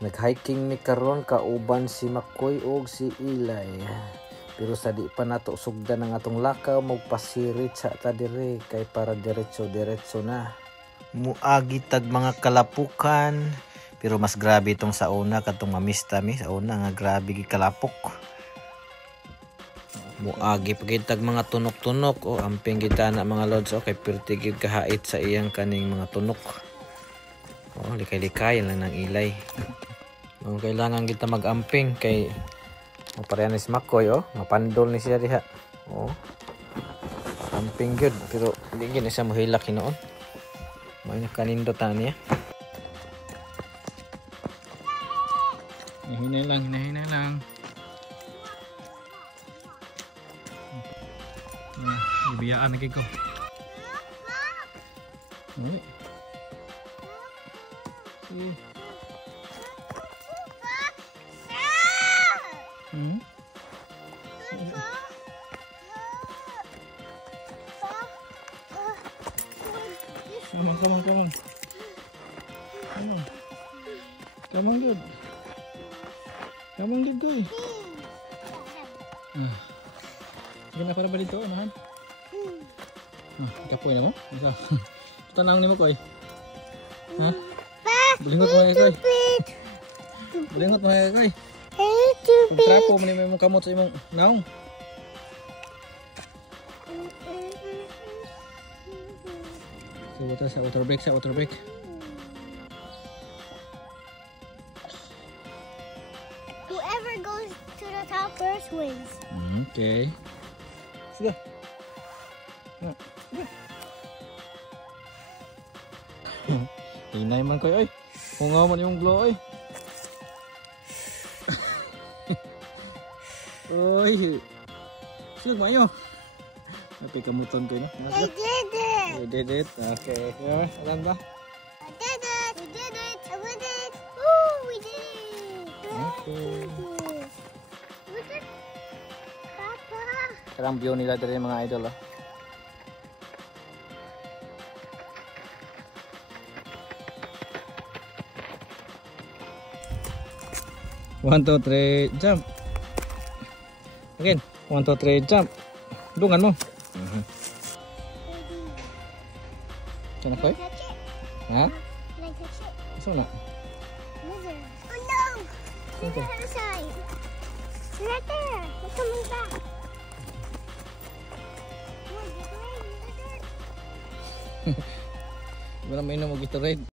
Nag-hiking ni karon kauban si Makoy ug si Ilay. Pero sa di pa nato sugdan ang atong lakaw, magpasirit sa ta dire kay para diretso na. Muagi tag mga kalapukan, pero mas grabe itong sa una katong mamista mi sa una nga grabe gi kalapok. Muagi pagitag mga tunok-tunok o amping kita na mga lods o kay perti gid kahait sa iyang kaning mga tunok. Oh, likay-likay lang ng Ilay. Kailangan kita mag-amping kay parehan ni Makoy mapandol ni siya diha. Oh. Amping good pero di gid siya mohilak hinoon. May nakanindot niya. Hinay lang. Biyaan lagi ko. Come on, good. Koy. Gana para ba dito, anahan? Kapoy na mo? Isa. Tanang ni mo, Koy. Ha? Bulingot mo nga, Koy. Bulingot mo nga, Koy. Pagtrako mo ni mo kamot sa imong naong. Sa water break. Whoever goes to the top first wins. Okay. Sige. Hinay man Koy, oy. Hungaw man yung glow, oy. Oy. Sige, mayo. Tapi kamuton Koy, no? I did it! You did it? Okay. Yeah, alam ba? I did it! We did it! I did it! Woo! We did it! Okay. Look at Papa! Karang view nila dari mga idol, oh. One, two, three, jump. Again. 1, 2, 3, jump. Dungan mo. Can I Koy? Touch it? Ha? Can I touch it? Gusto na? Lizard. Oh no! Look Okay. at the other side. It's right there. It's coming back. Come on, get ready, lizard. Wala may na mo Gatorade.